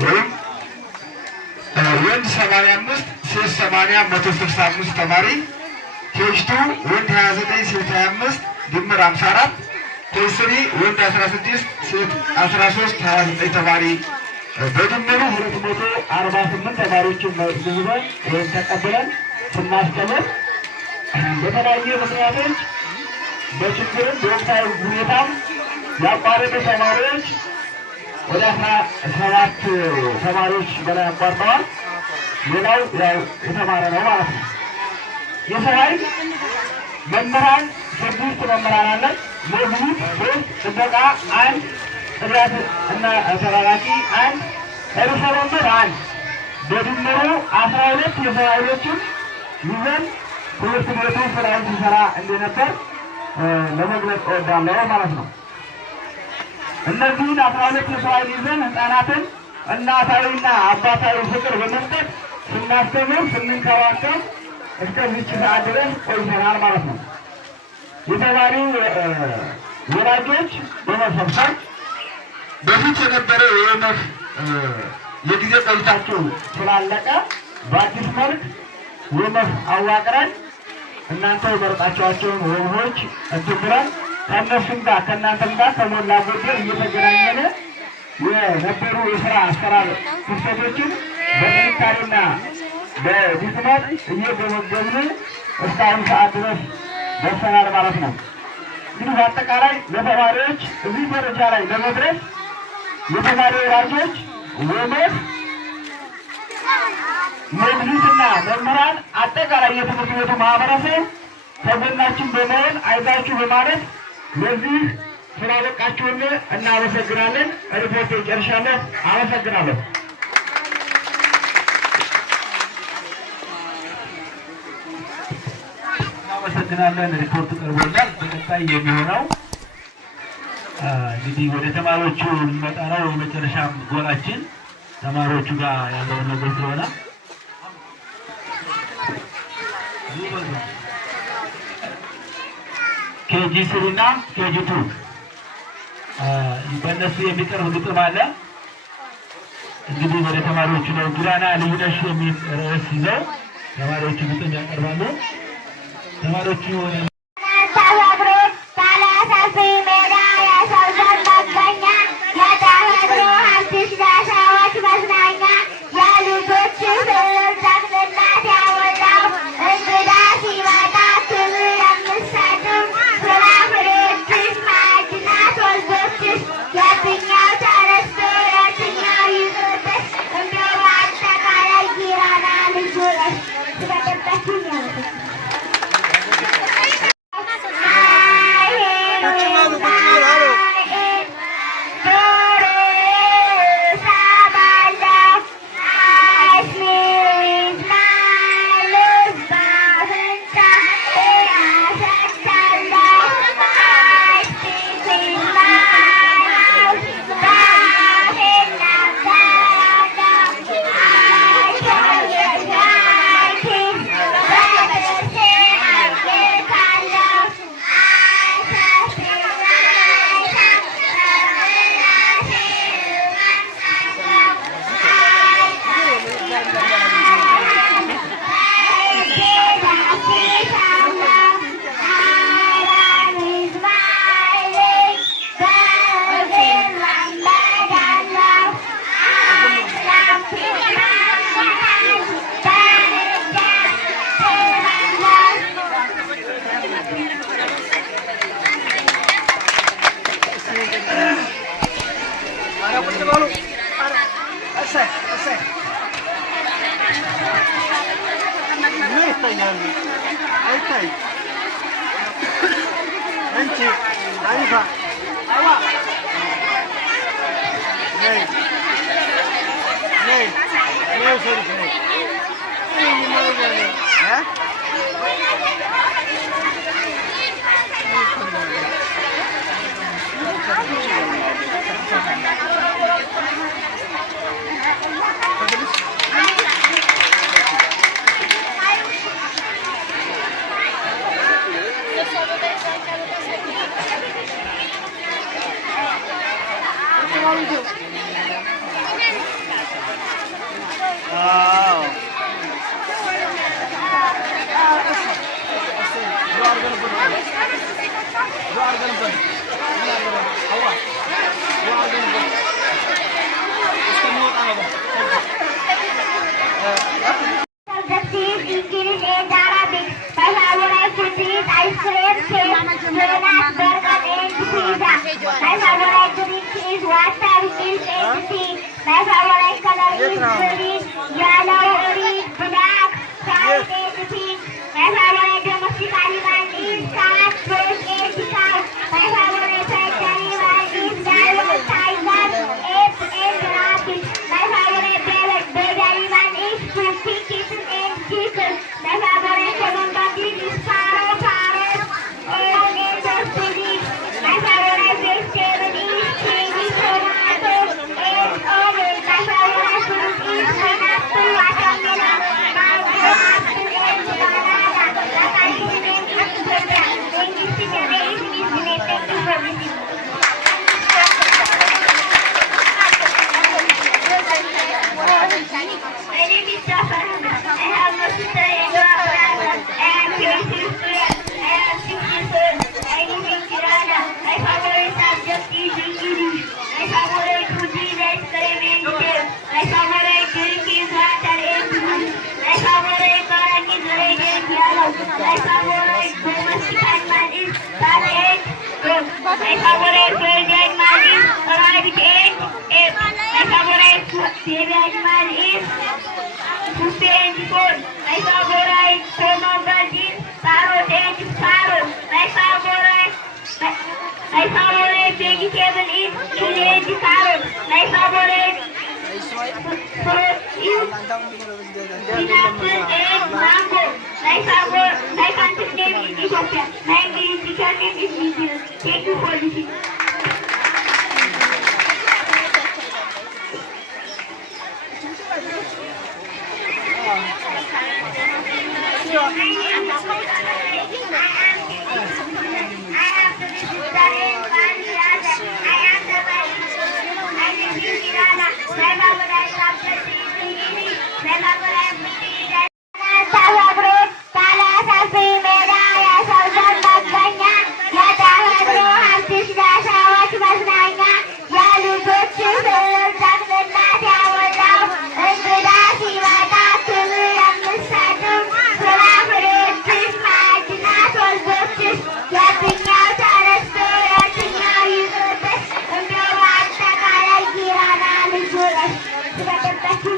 ወይም ወንድ 85 ሴት 80 165 ተማሪ ኬጅ2 ወንድ 29 ሴት 25 ድምር 54 ኬጅ3 ወንድ 16 ሴት 13 29 ተማሪ በድምሩ 248 ተማሪዎችን መዝግበን ወይም ተቀብለን ስናስተምር በተለያዩ ምክንያቶች በችግርም በወቅታዊ ሁኔታም ያቋረጡ ተማሪዎች ወደ 17 ተማሪዎች በላይ አቋርጠዋል። ሌላው ያው የተማረ ነው ማለት ነው። የሰው ኃይል መምህራን 6 መምህራን አለን። ሞግዚት 3፣ ጥበቃ 1፣ ጽዳት እና ተራራቂ 1፣ ርዕሰ መምህር 1 በድምሩ 12 የሰው ኃይሎችን ይዘን ትምህርት ቤቱ ስራውን ሲሰራ እንደነበር ለመግለጽ እወዳለሁ ማለት ነው። እነዚህን 12 የሰው ኃይል ይዘን ህፃናትን እናታዊና አባታዊ ፍቅር በመስጠት ስናስተምር ስንንከባከብ እስከዚች ሰዓት ድረስ ቆይተናል ማለት ነው። የተማሪው ወላጆች በመሰብሰብ በፊት የነበረው የጊዜ ቆይታቸው ስላለቀ በአዲስ መልክ ወመፍ አዋቅረን እናንተ የመረጣችኋቸውን ወንሆች እንትን ብለን ከእነሱም ጋር ከእናንተም ጋር ከሞላ ጎደል እየተገናኘን የነበሩ የስራ አሰራር ክፍተቶችን በጥንካሬና በድክመት እየገመገምን እስካሁን ሰዓት ድረስ ደርሰናል ማለት ነው። እንግዲህ በአጠቃላይ ለተማሪዎች እዚህ ደረጃ ላይ ለመድረስ የተማሪ ወላጆች ወመፍ ሞግዚትና መምህራን አጠቃላይ የትምህርት ቤቱ ማህበረሰብ ከጎናችን በመሆን አይዛችሁ በማለት ለዚህ ስላበቃችሁን እናመሰግናለን። ሪፖርት ጨርሻለሁ። አመሰግናለሁ። እናመሰግናለን። ሪፖርት ቀርቦናል። በቀጣይ የሚሆነው እንግዲህ ወደ ተማሪዎቹ እንመጣ ነው። የመጨረሻ ጎላችን ተማሪዎቹ ጋር ያለውን ነገር ስለሆነ ኬጂ3 እና ኬጂ2 በእነሱ የሚቀርብ ግጥም አለ። እንግዲህ ወደ ተማሪዎቹ ነው። ግራና ልዩነሽ የሚል ርዕስ ይዘው ተማሪዎቹ ግጥም ያቀርባሉ። ተማሪዎቹ Subjective English and Arabic. My favorite food is ice cream, cake, donuts, burger, and pizza. My favorite drink is water, milk, and tea. My favorite color is green, yellow, orange, black, white, and pink. My favorite domestic animal is cat, dog, and cow. My favorite pet animal is lion, tiger, ape, and rabbit. My favorite bird animal is puppy, kitten, and chicken. My favorite common bird is sparrow, parrot, and turtle. My favorite vegetable is chili, tomato, and orange. My favorite fruit is pineapple, watermelon, mango, apple, and banana. The country name is Ethiopia. English teacher name is Miss Vinay. Thank you for listening. My name is Jafar. I have no sister and no brother. I am 26 student. I am 6 years old. I live in Tirana. My favorite subject is English. My favorite food is ice cream and cake. My favorite drink is water and juice. My favorite color is red and yellow. My favorite domestic animal is cat and dog. My favorite bird animal is rabbit and ape. My favorite baby animal is puppy and goat. My favorite common bird is parrot and sparrow. My favorite vegetable is chili and carrot. My favorite fruit is pineapple and mango. My country name is Ethiopia. My English teacher name is Nikhil. Thank you for listening. Sudah terpaksa